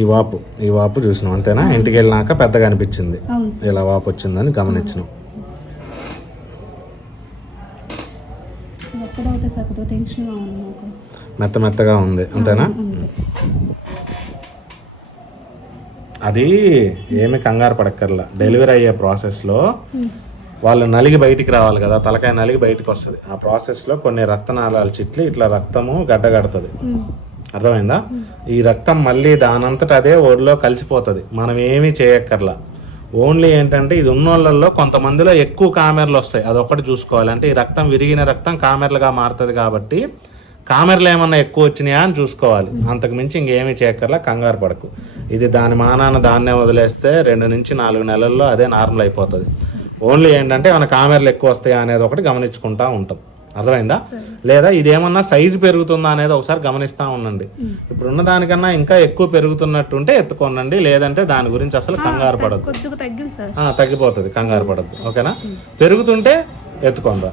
ఈ వాపు చూసినాం అంతేనా? ఇంటికి వెళ్ళినాక పెద్దగా అనిపించింది, ఇలా వాపు వచ్చిందని గమనించినాం. మెత్తగా ఉంది అంతేనా? అది ఏమి కంగారు పడక్కర్లా. డెలివరీ అయ్యే ప్రాసెస్లో వాళ్ళు నలిగి బయటికి రావాలి కదా, తలకాయ నలిగి బయటికి వస్తుంది. ఆ ప్రాసెస్లో కొన్ని రక్తనాళాలు చిట్లి ఇట్లా రక్తము గడ్డగడుతుంది. అర్థమైందా? ఈ రక్తం మళ్ళీ దానంతట అదే ఒడిలో కలిసిపోతుంది. మనం ఏమీ చేయక్కర్లా. ఓన్లీ ఏంటంటే ఇది ఉన్నోళ్ళల్లో కొంతమందిలో ఎక్కువ కామెర్లు వస్తాయి, అదొక్కటి చూసుకోవాలి. అంటే ఈ రక్తం విరిగిన రక్తం కామెర్లుగా మారుతుంది కాబట్టి కామెర్లు ఏమన్నా ఎక్కువ వచ్చినాయా అని చూసుకోవాలి. అంతకు మించి ఇంకేమీ చేయక్కర్లా, కంగారు పడకు. ఇది దాని మానాన దాన్నే వదిలేస్తే 2 నుంచి 4 నెలల్లో అదే నార్మల్ అయిపోతుంది. ఓన్లీ ఏంటంటే ఏమైనా కామెర్లు ఎక్కువ వస్తాయా అనేది ఒకటి గమనించుకుంటా ఉంటాం. అర్థమైందా? లేదా ఇదేమన్నా సైజు పెరుగుతుందా అనేది ఒకసారి గమనిస్తూ ఉండండి. ఇప్పుడున్న దానికన్నా ఇంకా ఎక్కువ పెరుగుతున్నట్టుంటే ఎత్తుకోనండి, లేదంటే దాని గురించి అసలు కంగారు పడద్దు. తగ్గిపోతుంది, కంగారు పడద్దు. ఓకేనా? పెరుగుతుంటే ఎత్తుకోందా.